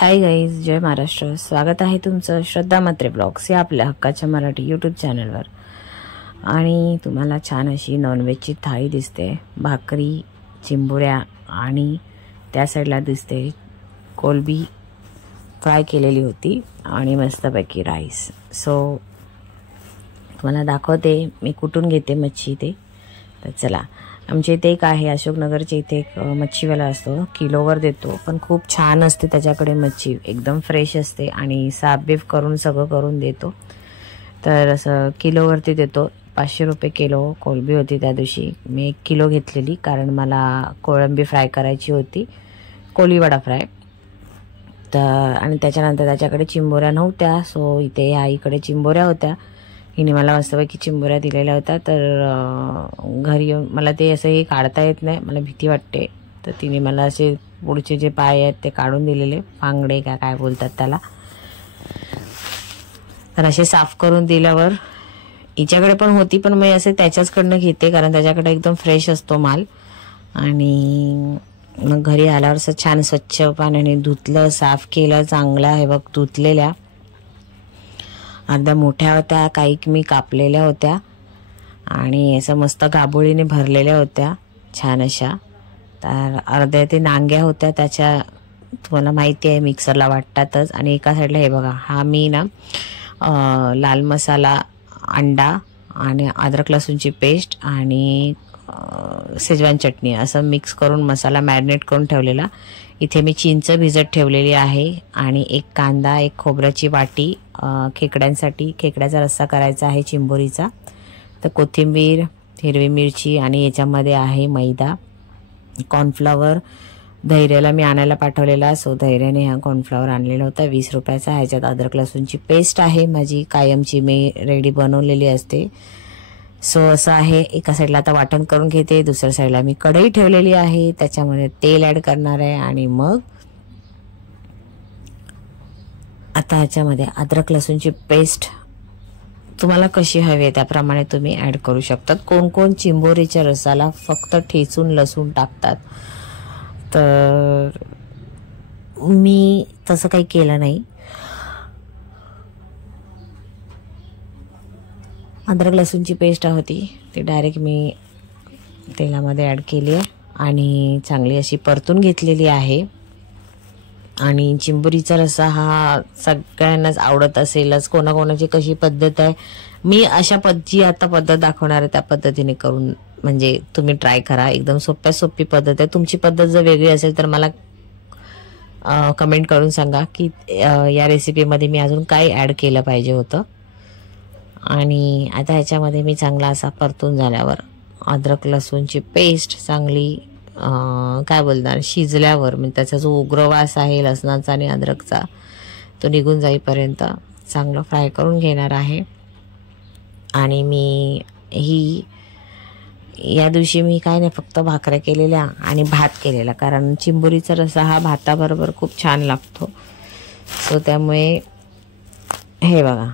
Hi guys, जय महाराष्ट्र. स्वागत आहे तुमचं श्रद्धा म्हात्रे ब्लॉग्स या आपल्या हक्काच्या मराठी यूट्यूब चॅनलवर. आणि तुम्हाला छान अशी नॉनव्हेजची थाळी दिसते, भाकरी, चिंबोऱ्या आणि त्या साईडला दिसते कोलबी फ्राय केलेली होती आणि मस्तपैकी राईस. सो तुम्हाला दाखवते मी कुठून घेते मच्छी ते. तर चला, आमच्या इथे एक आहे अशोकनगरच्या इथे एक मच्छीवाला असतो, किलोवर देतो, पण खूप छान असते त्याच्याकडे मच्छी, एकदम फ्रेश असते आणि साफ बीफ करून सगळं करून देतो. तर असं किलोवरती देतो. 500 रुपये किलो कोलंबी होती त्या दिवशी. मी 1 किलो घेतलेली कारण मला कोळंबी फ्राय करायची होती, कोळीवाडा फ्राय. तर आणि त्याच्यानंतर त्याच्याकडे चिंबोऱ्या नव्हत्या, सो इथे आईकडे चिंबोऱ्या होत्या. हिने मला मस्तपैकी चिंबोऱ्या दिलेल्या होत्या. तर घरी येऊन मला ते असं हे काढता येत नाही, मला भीती वाटते. तर तिने मला असे पुढचे जे पाय आहेत ते काढून दिलेले, पांगडे काय बोलतात त्याला. तर असे साफ करून दिल्यावर हिच्याकडे पण होती, पण मी असे त्याच्याचकडनं घेते कारण त्याच्याकडे एकदम फ्रेश असतो माल. आणि मग घरी आल्यावर असं छान स्वच्छ पाण्याने धुतलं, साफ केलं चांगलं. हे बघ धुतलेल्या अर्ध्या मोठ्या होत्या, काही मी कापलेल्या होत्या आणि असं मस्त गाबोळीने भरलेल्या होत्या छान अशा. तर अर्ध्या ते नांग्या होत्या, त्याच्या तुम्हाला माहिती आहे मिक्सरला वाटतातच. आणि एका साईडला हे बघा, हा मी ना लाल मसाला, अंडा आणि अद्रक लसूणची पेस्ट आणि शेजवान चटणी असं मिक्स करून मसाला मॅरिनेट करून ठेवलेला. इथे मी चिंच भिजत ठेवलेली आहे आणि एक कांदा, एक खोबऱ्याची वाटी, खेकड्यांसाठी खेकड्याचा रस्सा करायचा आहे चिंबोरीचा. तर कोथिंबीर, हिरवी मिरची आणि याच्यामध्ये आहे मैदा, कॉर्नफ्लॉवर. धैर्याला मी आणायला पाठवलेला, सो धैर्याने हा कॉर्नफ्लॉवर आणलेला होता 20 रुपयाचा. ह्याच्यात अद्रक लसूणची पेस्ट आहे माझी कायमची, मी रेडी बनवलेली असते. सो असं आहे. एका साईडला आता वाटण करून घेते, दुसऱ्या साईडला मी कढई ठेवलेली आहे, त्याच्यामध्ये तेल ॲड करणार आहे. आणि मग आता ह्याच्यामध्ये अद्रक लसूणची पेस्ट तुम्हाला कशी हवी आहे त्याप्रमाणे तुम्ही ॲड करू शकतात. कोण कोण चिंबोरीच्या रसाला फक्त ठेचून लसूण टाकतात, तर मी तसं काही केलं नाही. अद्रक लसूणची पेस्ट होती ती डायरेक्ट मी तेलामध्ये ॲड केली आहे आणि चांगली अशी परतून घेतलेली आहे. आणि चिंबोरीचा रस्सा हा सगळ्यांनाच आवडत असेलच, कोणाकोणाची कशी पद्धत आहे. मी अशा जी आता पद्धत दाखवणार आहे त्या पद्धतीने करून म्हणजे तुम्ही ट्राय करा. एकदम सोपी पद्धत आहे. तुमची पद्धत जर वेगळी असेल तर मला कमेंट करून सांगा की या रेसिपीमध्ये मी अजून काय ॲड केलं पाहिजे होतं. आणि आता ह्याच्यामध्ये मी चांगला असा परतून झाल्यावर अद्रक लसूणची पेस्ट चांगली काय बोलणार शिजल्यावर, म्हणजे त्याचा जो उग्र वास आहे लसणाचा आणि अद्रकचा तो निघून जाईपर्यंत चांगलं फ्राय करून घेणार आहे. आणि मी या दिवशी मी काय नाही, फक्त भाकऱ्या केलेल्या आणि भात केलेला, कारण चिंबोरीचा रस्सा हा भाताबरोबर खूप छान लागतो. सो त्यामुळे हे बघा,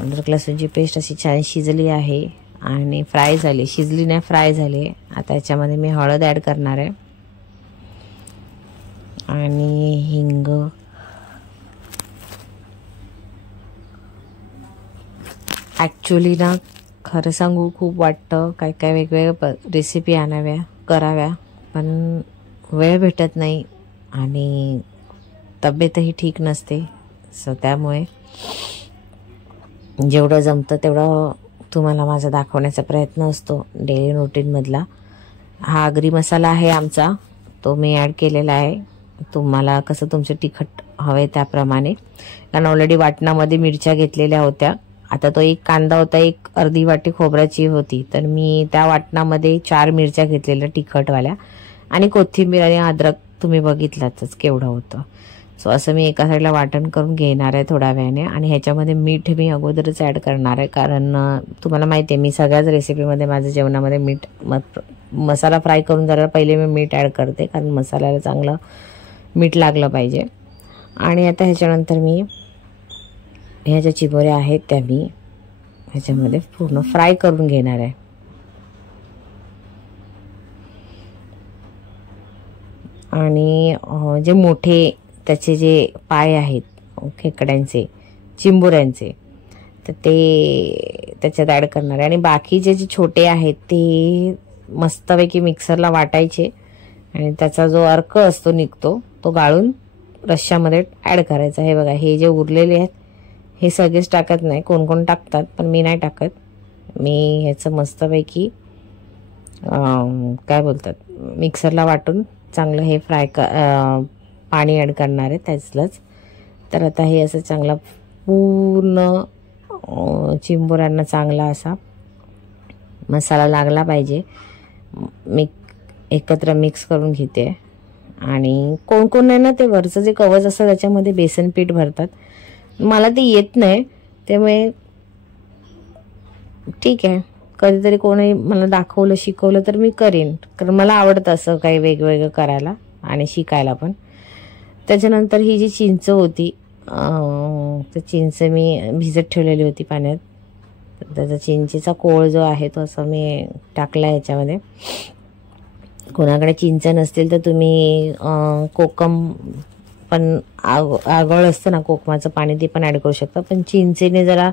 अद्रक लसूणची पेस्ट अशी छान शिजली आहे आणि फ्राय झाली, शिजली नाही फ्राय झाली. आता याच्यामध्ये मी हळद ॲड करणार आहे आणि हिंग, ॲक्च्युली ना खरं सांगू खूप वाटतं काय वेगवेगळ्या रेसिपी आणाव्या कराव्या, पण वेळ भेटत नाही आणि तब्येतही ठीक नसते. सो त्यामुळे जेवढं जमतं तेवढं तुम्हाला माझा दाखवण्याचा प्रयत्न असतो डेली रुटीनमधला. हा आगरी मसाला आहे आमचा, तो मी ॲड केलेला आहे. तुम्हाला कसं तुमचं तिखट हवे त्याप्रमाणे, कारण ऑलरेडी वाटणामध्ये मिरच्या घेतलेल्या होत्या. आता तो एक कांदा होता, एक अर्धी वाटी खोबऱ्याची होती, तर मी त्या वाटणामध्ये 4 मिरच्या घेतलेल्या तिखटवाल्या आणि कोथिंबीर आणि अद्रक तुम्ही बघितलातच केवढं होतं. सो असं मी एका साईडला वाटण करून घेणार आहे थोड्या वेळाने. आणि ह्याच्यामध्ये मीठ मी अगोदरच ॲड करणार आहे, कारण तुम्हाला माहिती आहे मी सगळ्याच रेसिपीमध्ये माझ्या जेवणामध्ये मीठ मसाला फ्राय करून जरा पहिले मी मीठ ॲड करते, कारण मसाल्याला चांगलं मीठ लागलं पाहिजे. आणि आता ह्याच्यानंतर मी ह्या ज्या चिंबोऱ्या आहेत त्या मी ह्याच्यामध्ये पूर्ण फ्राय करून घेणार आहे. आणि जे मोठे त्याचे जे पाय आहेत खेकड्यांचे, चिंबोऱ्यांचे, तर ते त्याच्यात ॲड करणार आहे. आणि बाकीचे जे छोटे आहेत ते मस्तपैकी मिक्सरला वाटायचे आणि त्याचा जो अर्क असतो निघतो तो गाळून रश्श्यामध्ये ॲड करायचा. हे बघा, हे जे उरलेले आहेत हे सगळेच टाकत नाही, कोण कोण टाकतात पण मी नाही टाकत. मी ह्याचं मस्तपैकी काय बोलतात मिक्सरला वाटून चांगलं हे पाणी ॲड करणार आहे त्याचलंच. तर आता हे असं चांगला पूर्ण चिंबोऱ्यांना चांगला असा मसाला लागला पाहिजे. एकत्र मिक्स करून घेते. आणि कोण कोण आहे ना ते वरचं जे कवच असतं त्याच्यामध्ये बेसन पीठ भरतात. मला ते येत नाही, त्यामुळे ठीक आहे, कधीतरी कोणी मला दाखवलं शिकवलं तर मी करेन, कारण मला आवडतं असं काही वेगवेगळं करायला आणि शिकायला पण. त्याच्यानंतर ही जी चिंच होती तर चिंच मी भिजत ठेवलेली होती पाण्यात. त्याचा चिंचेचा कोळ जो आहे तो असं मी टाकला याच्यामध्ये. कोणाकडे चिंच नसतील तर तुम्ही कोकम पण आगळ असतं ना कोकमाचं पाणी, ते पण ॲड करू शकता. पण चिंचेने जरा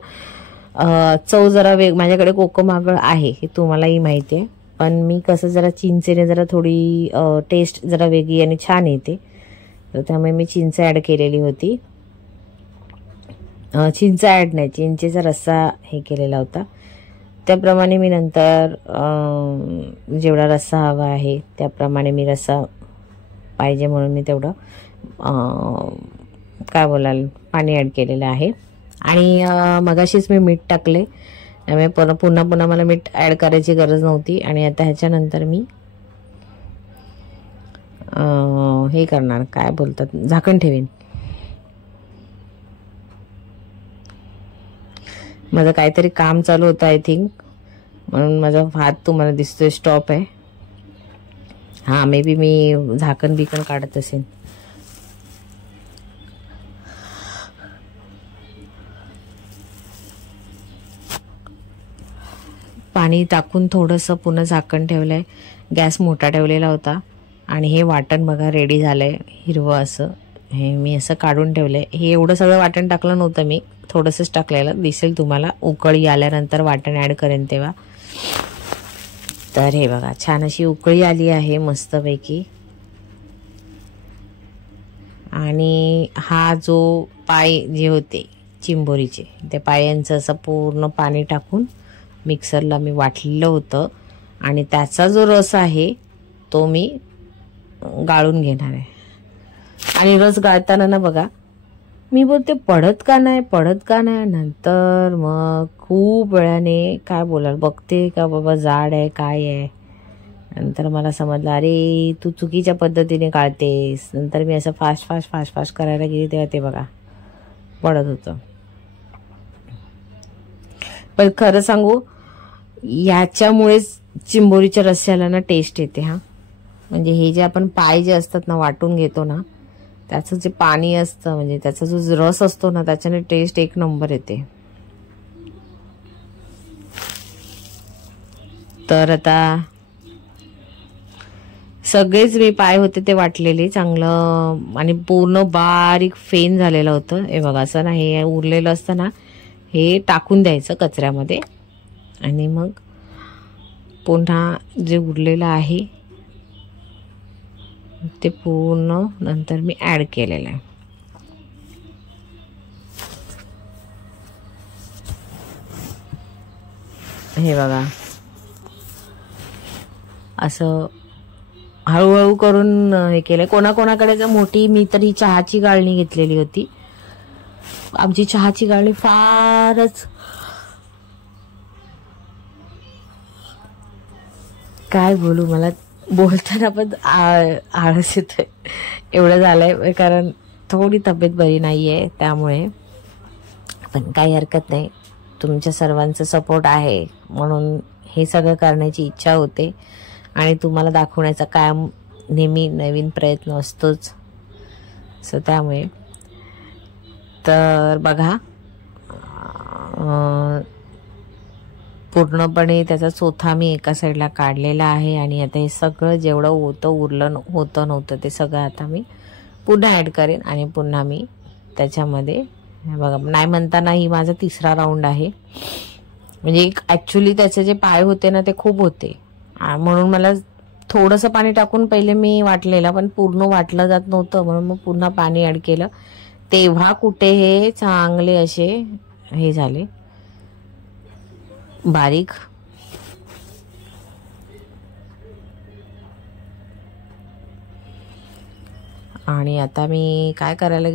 चव जरा माझ्याकडे कोकम आगळ आहे हे तुम्हालाही माहिती आहे, पण मी कसं जरा चिंचेने जरा थोडी टेस्ट जरा वेगळी आणि छान येते, तर त्यामुळे मी चिंच ॲड केलेली होती. चिंच ॲड नाही, चिंचेचा रस्सा हे केलेला होता. त्याप्रमाणे मी नंतर जेवढा रस्सा हवा आहे त्याप्रमाणे मी रस्सा पाहिजे म्हणून मी तेवढं काय बोलाल पाणी ॲड केलेलं आहे. आणि मगाशीच मी मीठ टाकले, त्यामुळे पुन्हा पुन्हा मला मीठ ॲड करायची गरज नव्हती. आणि आता ह्याच्यानंतर मी हे करणार, काय बोलतात, झाकण ठेवीन. माझं काहीतरी काम चालू होतं आय थिंक, म्हणून माझा हात तुम्हाला दिसतोय स्टॉप आहे. हां, मे बी मी झाकण बिकण काढत असेल. पाणी टाकून थोडंसं पुन्हा झाकण ठेवलं आहे. गॅस मोठा ठेवलेला होता. आणि हे वाटण बघा रेडी झालं आहे, हिरवं असं. हे मी असं काढून ठेवलं आहे. हे एवढं सगळं वाटण टाकलं नव्हतं मी, थोडंसंच टाकलेलं, दिसेल तुम्हाला उकळी आल्यानंतर वाटण ॲड करेन तेव्हा. तर हे बघा छान अशी उकळी आली आहे मस्तपैकी. आणि हा जो पाय जे होते चिंबोरीचे, त्या पायांचं असं पूर्ण पाणी टाकून मिक्सरला मी वाटलेलं होतं. आणि त्याचा जो रस आहे तो मी गाळून घेणार आहे. आणि रस गाळताना ना बघा मी बोलते पडत का नाही, नंतर मग खूप वेळाने काय बोलाल बघते का बाबा जाड आहे काय आहे, नंतर मला समजलं अरे तू चुकीच्या पद्धतीने काढतेस. नंतर मी असं फास्ट करायला गेली तेव्हा ते बघा पडत होतं. पण खरं सांगू याच्यामुळेच चिंबोरीच्या रस्स्याला ना टेस्ट येते. हा म्हणजे हे जे आपण पाय जे असतात ना वाटून घेतो ना, त्याचं जे पाणी असतं म्हणजे त्याचा जो रस असतो ना त्याच्याने टेस्ट एक नंबर येते. तर आता सगळेच मी पाय होते ते वाटलेले चांगलं आणि पूर्ण बारीक फेन झालेलं होतं. हे बघा असं ना, हे उरलेलं असतं ना हे टाकून द्यायचं कचऱ्यामध्ये. आणि मग पुन्हा जे उरलेलं आहे ते पूर्ण नंतर मी ॲड केलेलं आहे. हे बघा असं हळूहळू करून हे केलंय. कोणाकोणाकडे जर मोठी, मी तरी चहाची गाळणी घेतलेली होती. आमची चहाची गाळणी फारच काय बोलू, मला बोलताना पण आळस येतोय एवढं झालंय, कारण थोडी तब्येत बरी नाहीये त्यामुळे. पण काही हरकत नाही, तुमच्या सर्वांचा सपोर्ट आहे म्हणून हे सगळं करण्याची इच्छा होते. आणि तुम्हाला दाखवण्याचा कायम नेहमी नवीन प्रयत्न असतोच. सो त्यामुळे तर बघा पूर्णपणे त्याचा चोथा मी एका साईडला काढलेला आहे. आणि आता हे सगळं जेवढं होतं उरलं होतं नव्हतं ते सगळं आता मी पुन्हा ॲड करेन आणि पुन्हा मी त्याच्यामध्ये बघा नाही म्हणताना ही माझा तिसरा राऊंड आहे. म्हणजे ॲक्च्युली त्याचे जे पाय होते ना ते खूप होते म्हणून मला थोडंसं पाणी टाकून पहिले मी वाटलेलं पण पूर्ण वाटलं जात नव्हतं म्हणून मग पुन्हा पाणी ॲड केलं. तेव्हा कुठे हे चांगले असे हे झाले बारीक. आणि आता मी काय करायला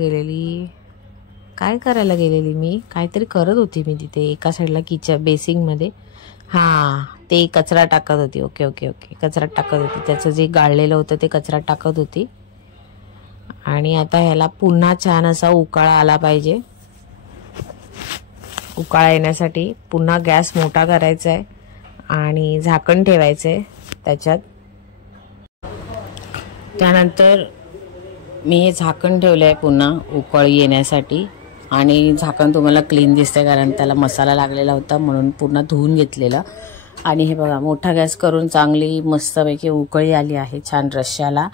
गेलेली मी काहीतरी करत होती मी तिथे एका साईडला किचन बेसिंगमध्ये. हां ते कचरा टाकत होती. ओके ओके ओके कचरा टाकत होती. त्याचं जे गाळलेलं होतं ते कचरा टाकत होती. आणि आता ह्याला पुन्हा छान असा उकाळा आला पाहिजे. उकाळा येण्यासाठी पुन्हा गॅस मोठा करायचा आहे आणि झाकण ठेवायचं आहे त्याच्यात. त्यानंतर मी हे झाकण ठेवलं आहे पुन्हा उकळी येण्यासाठी. आणि झाकण तुम्हाला क्लीन दिसतंय कारण त्याला मसाला लागलेला होता म्हणून पूर्ण धुवून घेतलेला. आणि हे बघा मोठा गॅस करून चांगली मस्तपैकी उकळी आली आहे छान रश्श्याला.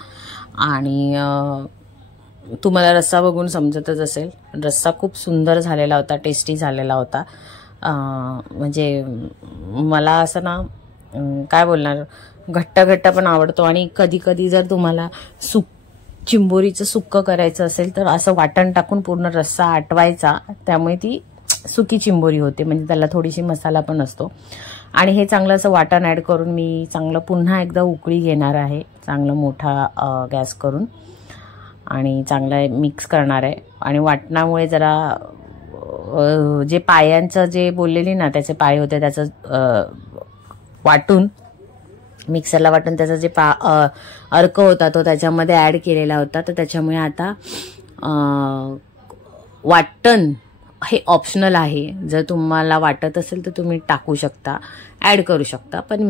आणि तुम्हाला रस्सा बघून समजतच असेल रस्सा खूप सुंदर झालेला होता, टेस्टी झालेला होता. म्हणजे मला असं ना काय बोलणार घट्ट घट्ट पण आवडतो. आणि कधी कधी जर तुम्हाला चिंबोरीचं सुक्कं करायचं असेल तर असं वाटण टाकून पूर्ण रस्सा आटवायचा, त्यामुळे ती सुकी चिंबोरी होते. म्हणजे त्याला थोडीशी मसाला पण असतो. आणि हे चांगलं असं वाटण ॲड करून मी चांगलं पुन्हा एकदा उकळी घेणार आहे चांगलं मोठा गॅस करून. आणि चांगलं मिक्स करणार आहे. आणि वाटणामुळे जरा जे पायांचं जे बोललेली ना त्याचे पाय होते त्याचं वाटून मिक्सरला वाटून त्याचा जे अर्क होता तो त्याच्यामध्ये ॲड केलेला होता. तर त्याच्यामुळे आता वाटण हे ऑप्शनल आहे. जर तुम्हाला वाटत असेल तर तुम्ही टाकू शकता, ॲड करू शकता. पण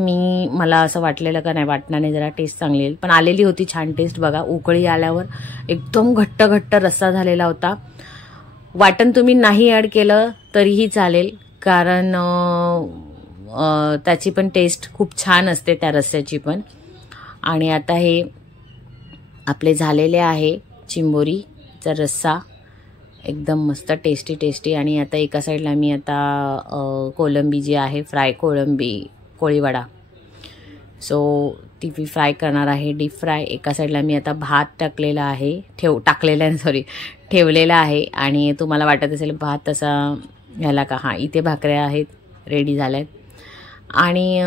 मला असं वाटलेलं का नाही वाटणाने जरा टेस्ट चांगली येईल. पण आलेली होती छान टेस्ट. बघा उकळी आल्यावर एकदम घट्ट घट्ट रस्सा झालेला होता. वाटण तुम्ही नाही ॲड केलं तरीही चालेल कारण त्याची पण टेस्ट खूप छान असते त्या रस्स्याची पण. आणि आता हे आपले झालेले आहे चिंबोरीचा रस्सा एकदम मस्त टेस्टी टेस्टी. आणि आता एका साईडला मी आता कोळंबी जी आहे फ्राय कोळीवडा सो ती मी फ्राय करणार आहे डीप फ्राय. एका साईडला मी आता भात ठेवलेला आहे. आणि तुम्हाला वाटत असेल भात तसा ह्याला का हां इथे भाकऱ्या आहेत रेडी झाल्यात. आणि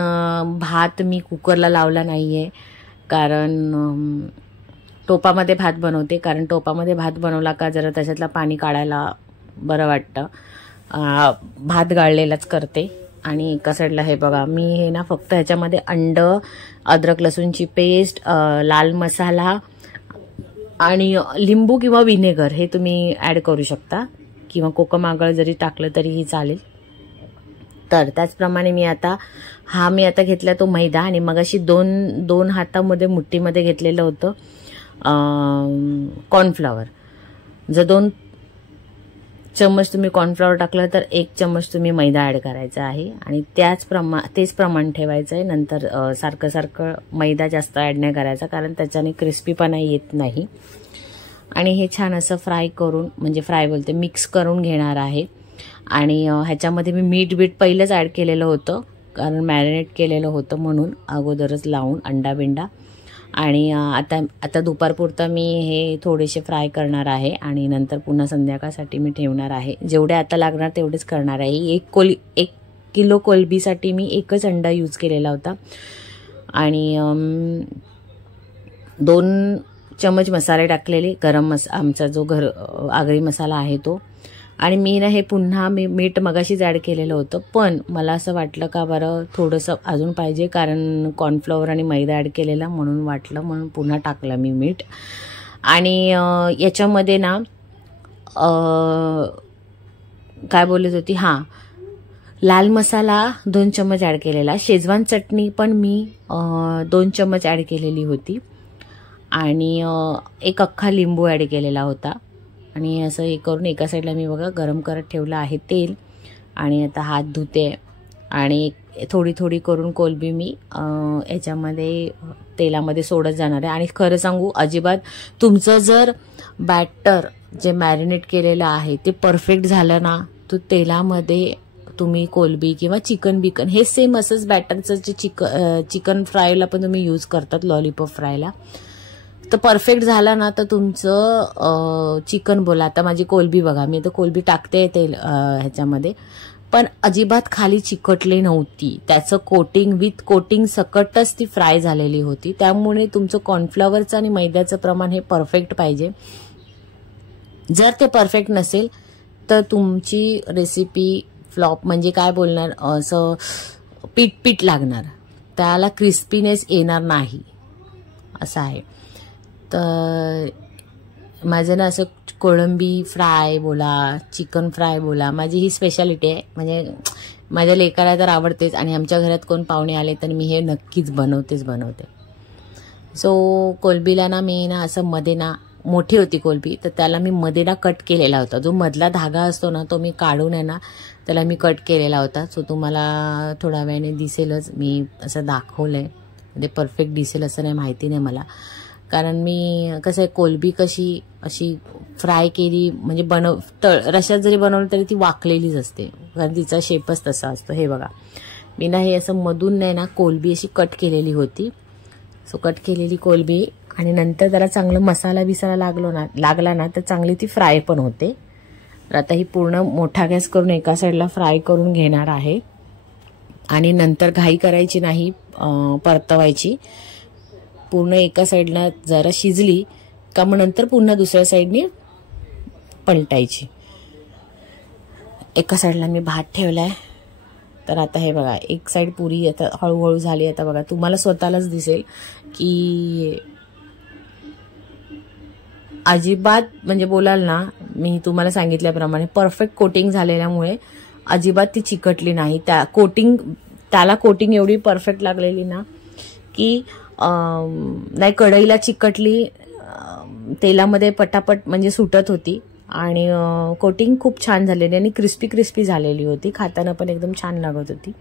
भात मी कुकरला लावला नाही आहे कारण टोपामध्ये भात बनवते. कारण टोपामध्ये भात बनवला का जरा त्याच्यातलं पाणी काढायला बरं वाटतं. भात गाळलेलाच करते. आणि एका साईडला हे बघा मी हे ना फक्त ह्याच्यामध्ये अंडं, अद्रक लसूणची पेस्ट, लाल मसाला आणि लिंबू किंवा विनेगर हे तुम्ही ॲड करू शकता किंवा कोकम आगळ जरी टाकलं तरीही चालेल. तर त्याचप्रमाणे मी आता घेतला तो मैदा. आणि मग अशी दोन हातामध्ये मुठ्ठीमध्ये घेतलेलं होतं कॉर्नफ्लॉवर. जर 2 चम्मच तुम्ही कॉर्नफ्लॉवर टाकलं तर 1 चम्मच तुम्ही मैदा ॲड करायचा आहे. आणि तेच प्रमाण ठेवायचं आहे. नंतर सारखं मैदा जास्त ॲड नाही करायचा कारण त्याच्याने क्रिस्पीपणा येत नाही. आणि हे छान असं मिक्स करून घेणार आहे. आणि ह्याच्यामध्ये मी मीठ पहिलंच ॲड केलेलं होतं कारण मॅरिनेट केलेलं होतं म्हणून अगोदरच लावून अंडा बिंडा. आणि आता दुपारपुरतं मी हे थोडेसे फ्राय करणार आहे आणि नंतर पुन्हा संध्याकाळसाठी मी ठेवणार आहे. जेवढे आता लागणार तेवढेच करणार आहे. 1 किलो कोलंबीसाठी मी 1च अंडा यूज केलेला होता. आणि 2 चम्मच मसाले टाकलेले आमचा जो आगरी मसाला आहे तो. आणि मी ना हे पुन्हा मीठ मगाशीच ॲड केलेलं होतं पण मला असं वाटलं का बरं थोडंसं अजून पाहिजे कारण कॉर्नफ्लॉवर आणि मैदा ॲड केलेला म्हणून पुन्हा टाकलं मी मीठ. आणि याच्यामध्ये ना काय बोलत होती लाल मसाला 2 चम्मच ॲड केलेला. शेजवान चटणी पण मी 2 चम्मच ॲड केलेली होती. आणि 1 अख्खा लिंबू ॲड केलेला होता. आणि असं हे करून एका साईडला मी बघा गरम करत ठेवलं आहे तेल. आणि आता हात धुते आणि थोडी करून कोलंबी मी याच्यामध्ये तेलामध्ये सोडत जाणार आहे. आणि खरं सांगू, अजिबात तुमचं जर बॅटर जे मॅरिनेट केलेलं आहे ते परफेक्ट झालं ना, तर तेलामध्ये तुम्ही कोलबी किंवा चिकन बिकन हे सेम असंच बॅटरचं जे चिकन फ्रायला पण तुम्ही यूज करतात, लॉलीपॉप फ्रायला, तर परफेक्ट झाला ना, तर तुमचं चिकन बोला, आता माझी कोलबी बघा, मी तर कोलबी टाकते तेल ह्याच्यामध्ये, पण अजिबात खाली चिकटली नव्हती. त्याचं कोटिंग विथ कोटिंग सकटच ती फ्राय झालेली होती. त्यामुळे तुमचं कॉर्नफ्लॉवरचं आणि मैद्याचं प्रमाण हे परफेक्ट पाहिजे. जर ते परफेक्ट नसेल तर तुमची रेसिपी फ्लॉप, म्हणजे काय बोलणार, असं पीठ लागणार, त्याला क्रिस्पीनेस येणार नाही, असं आहे. तर माझं ना असं कोळंबी फ्राय बोला, चिकन फ्राय बोला, माझी ही स्पेशालिटी आहे. म्हणजे माझ्या लेकाला तर आवडतेच, आणि आमच्या घरात कोण पाहुणे आले तर मी हे नक्कीच बनवते. सो कोलबीला ना मी ना असं मध्ये ना, मोठी होती कोलबी, तर त्याला मी मध्ये ना कट केलेला होता. जो मधला धागा असतो ना, तो मी काढून आहे ना त्याला मी कट केलेला होता. सो तुम्हाला थोड्या वेळाने दिसेलच, मी असं दाखवलंय. म्हणजे परफेक्ट दिसेल असं नाही, माहिती नाही मला, कारण मी कसं आहे, कोलबी कशी अशी फ्राय केली म्हणजे रश्यात जरी बनवलं तरी ती वाकलेलीच असते, कारण तिचा शेपच तसा असतो. हे बघा, मी ना हे असं मधून नाही ना कोलबी अशी कट केलेली होती. सो कट केलेली कोलबी, आणि नंतर त्याला चांगलं मसाला बिसाला लागला ना तर चांगली ती फ्राय पण होते. तर आता ही पूर्ण मोठा गॅस करून एका साईडला फ्राय करून घेणार आहे, आणि नंतर घाई करायची नाही, परतवायची. पूर्ण एका साईडला जरा शिजली का मग नंतर पुन्हा दुसऱ्या साईडने पलटायची. एका साईडला मी भात ठेवलाय. तर आता हे बघा, एक साईड पुरी आता हळूहळू झाली. आता बघा, तुम्हाला स्वतःलाच दिसेल की अजिबात म्हणजे बोलाल ना, मी तुम्हाला सांगितल्याप्रमाणे परफेक्ट कोटिंग झालेल्यामुळे अजिबात ती चिकटली नाही. त्याला कोटिंग एवढी परफेक्ट लागलेली ना की नाही कढईला चिकटली, तेलामध्ये पटापट म्हणजे सुटत होती, आणि कोटिंग खूप छान झालेली आणि क्रिस्पी झालेली होती. खाताना पण एकदम छान लागत होती.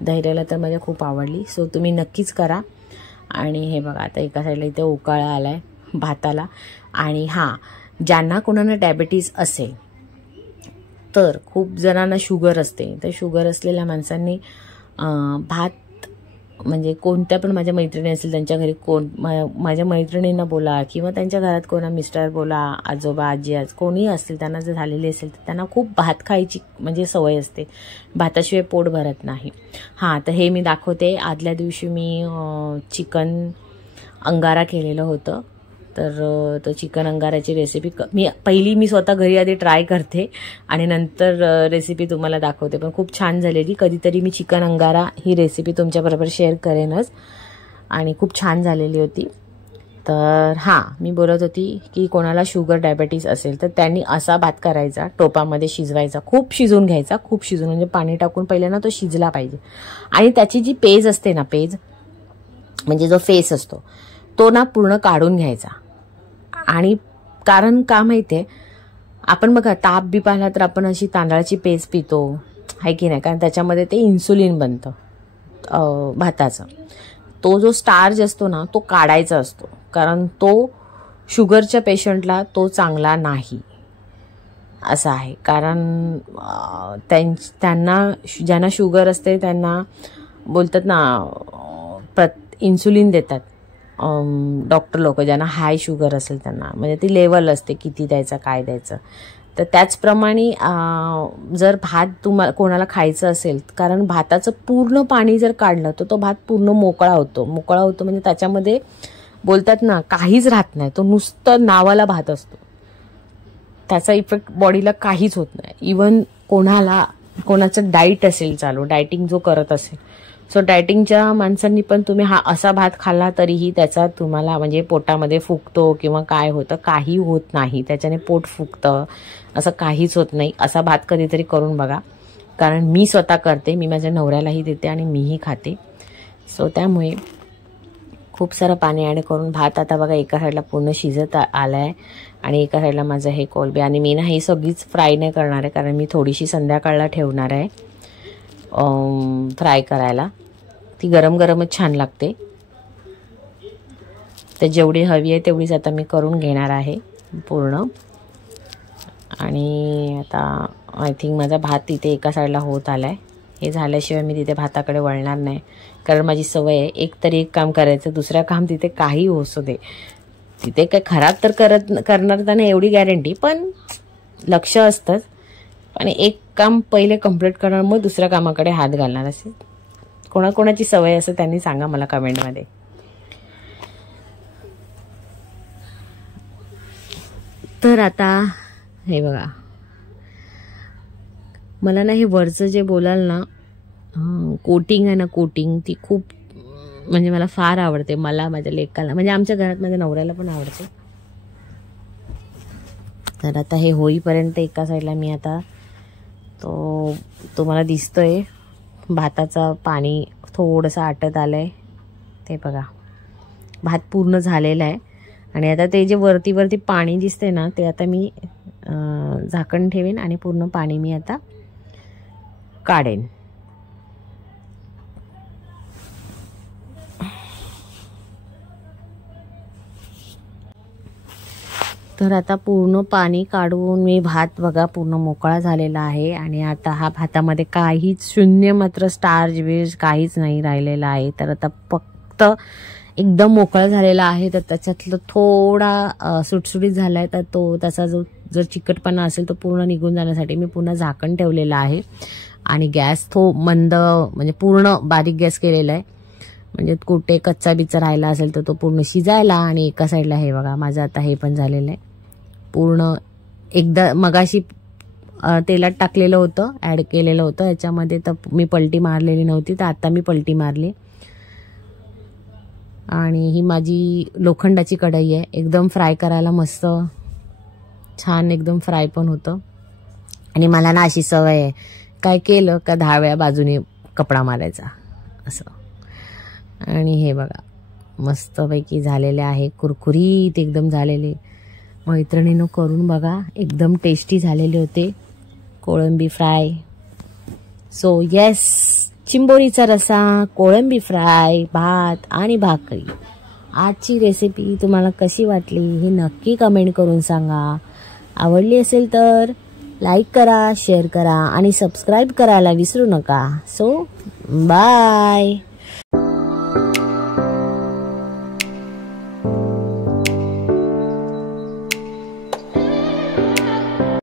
धैर्याला तर माझ्या खूप आवडली. सो तुम्ही नक्कीच करा. आणि हे बघा, आता एका साईडला इथे उकाळा आलाय भाताला. आणि हां, ज्यांना कोणाला डायबिटीज असेल, तर खूप जणांना शुगर असते, तर शुगर असलेल्या माणसांनी भात म्हणजे कोणत्या पण माझ्या मैत्रिणी असेल त्यांच्या घरी, माझ्या मैत्रिणींना बोला किंवा त्यांच्या घरात कोणा मिस्टर बोला, आजोबा आजी कोणी असतील, त्यांना जर झालेली असेल तर त्यांना खूप भात खायची म्हणजे सवय असते. भाताशिवाय पोट भरत नाही. हां, तर हे मी दाखवते. आदल्या दिवशी मी चिकन अंगारा केलेलं होतं. तर तो चिकन अंगाराची रेसिपी मी स्वतः घरी आधी ट्राय करते आणि नंतर रेसिपी तुम्हाला दाखवते. पण खूप छान झालेली. कधीतरी मी चिकन अंगारा ही रेसिपी तुमच्याबरोबर शेअर करेनच, आणि खूप छान झालेली होती. तर हां, मी बोलत होती की कोणाला शुगर डायबिटीज असेल तर त्यांनी असा भात करायचा, टोपामध्ये शिजवायचा, खूप शिजून घ्यायचा, खूप शिजून म्हणजे पाणी टाकून पहिले ना तो शिजला पाहिजे. आणि त्याची जी पेज असते ना, पेज म्हणजे जो फेस असतो तो ना पूर्ण काढून घ्यायचा. आणि कारण का माहितीये, आपण बघा ताप बीप आला तर आपण अशी तांदळाची पेज पितो, आहे की नाही, कारण त्याच्यामध्ये ते इन्सुलिन बनतं भाताचं. तो जो स्टार्च असतो ना तो काढायचा असतो, कारण तो शुगरच्या पेशंटला तो चांगला नाही असं आहे. कारण त्यांना ज्यांना शुगर असते त्यांना बोलतात ना इन्सुलिन देतात डॉक्टर लोक, ज्यांना हाय शुगर असेल त्यांना, म्हणजे ती लेवल असते किती द्यायचं काय द्यायचं. तर त्याचप्रमाणे जर भात कोणाला खायचं असेल, कारण भाताचं पूर्ण पाणी जर काढलं तर तो भात पूर्ण मोकळा होतो म्हणजे त्याच्यामध्ये बोलतात ना काहीच राहत नाही, तो नुसतं नावाला भात असतो, त्याचा इफेक्ट बॉडीला काहीच होत नाही. इवन कोणाचं डाईट असेल चालू, डायटिंग जो करत असेल, सो डायटिंगच्या माणसांनी पण तुम्ही हा असा भात खाल्ला तरीही त्याचा तुम्हाला म्हणजे पोटामध्ये फुगतो किंवा काय होतं, काही होत नाही, त्याच्याने पोट फुगतं असं काहीच होत नाही. असा भात कधीतरी करून बघा, कारण मी स्वतः करते, मी माझ्या नवऱ्यालाही देते आणि मीही खाते. सो त्यामुळे खूप सारं पाणी ॲड करून भात आता बघा एका साईडला पूर्ण शिजत आलाय आणि एका साईडला माझं हे कोलबी. आणि मी ना ही सगळीच फ्राय नाही करणार आहे, कारण मी थोडीशी संध्याकाळला ठेवणार आहे फ्राय करायला. ती गरम गरमच छान लागते. तर जेवढी हवी आहे तेवढीच आता मी करून घेणार आहे पूर्ण. आणि आता आय थिंक माझा भात तिथे एका साईडला होत आला आहे. हे झाल्याशिवाय मी तिथे भाताकडे वळणार नाही, कारण माझी सवय आहे एकतरी एक काम करायचं, दुसरं काम तिथे काही होसू दे. तिथे काय खराब तर करणार तर नाही एवढी गॅरंटी, पण लक्ष असतंच. आणि एक काम पहिले कंप्लीट करणार, मग दुसऱ्या कामाकडे हात घालणार. असे कोणाकोणाची सवय असं त्यांनी सांगा मला कमेंटमध्ये. तर आता हे बघा, मला ना हे वरचं जे बोलाल ना कोटिंग आहे ना, कोटिंग ती खूप म्हणजे मला फार आवडते. मला, माझ्या लेकाला, म्हणजे आमच्या घरात माझ्या नवऱ्याला पण आवडते. तर आता हे होईपर्यंत एका साईडला मी आता तो तुम्हाला दिसतोय भाताचं पाणी थोडंसं आटत आलंय. ते बघा भात पूर्ण झालेला आहे. आणि आता ते जे वरती पाणी दिसते ना, ते आता मी झाकण ठेवेन आणि पूर्ण पाणी मी आता काढेन. तर आता पूर्ण पाणी काढून मी भात बघा पूर्ण मोकळा झालेला आहे. आणि आता हा भातामध्ये काहीच शून्य मात्र स्टार्च वेज काहीच नाही राहिलेला आहे. तर आता फक्त एकदम मोकळा झालेला आहे. तर त्याच्यातलं थोडा सुटसुटीत झाला आहे, तर तो त्याचा जो जर चिकटपणा असेल तो पूर्ण निघून जाण्यासाठी मी पुन्हा झाकण ठेवलेलं आहे. आणि गॅस मंद म्हणजे पूर्ण बारीक गॅस केलेला आहे, म्हणजे कुठे कच्चा बिच्चा राहिला असेल तर तो पूर्ण शिजायला. आणि एका साईडला हे बघा माझं आता हे पण झालेलं आहे पूर्ण. एकदा मगाशी तेलात टाकलेलं होतं, ॲड केलेलं होतं याच्यामध्ये, तर मी पलटी मारलेली नव्हती, तर आता मी पलटी मारली. आणि ही माझी लोखंडाची कढई आहे, एकदम फ्राय करायला मस्त छान एकदम फ्राय पण होतं. आणि मला ना अशी सवय आहे, काय केलं का 10 वेळा बाजूने कपडा मारायचा असं. आणि हे बघा मस्तपैकी झालेले आहे, कुरकुरीत एकदम झालेले. मैत्रिणीनं करून बघा, एकदम टेस्टी झालेले होते कोळंबी फ्राय. सो येस, चिंबोरीचा रस्सा, कोळंबी फ्राय, भात आणि भाकरी. आजची रेसिपी तुम्हाला कशी वाटली हे नक्की कमेंट करून सांगा. आवडली असेल तर लाईक करा, शेअर करा आणि सबस्क्राईब करायला विसरू नका. So bye.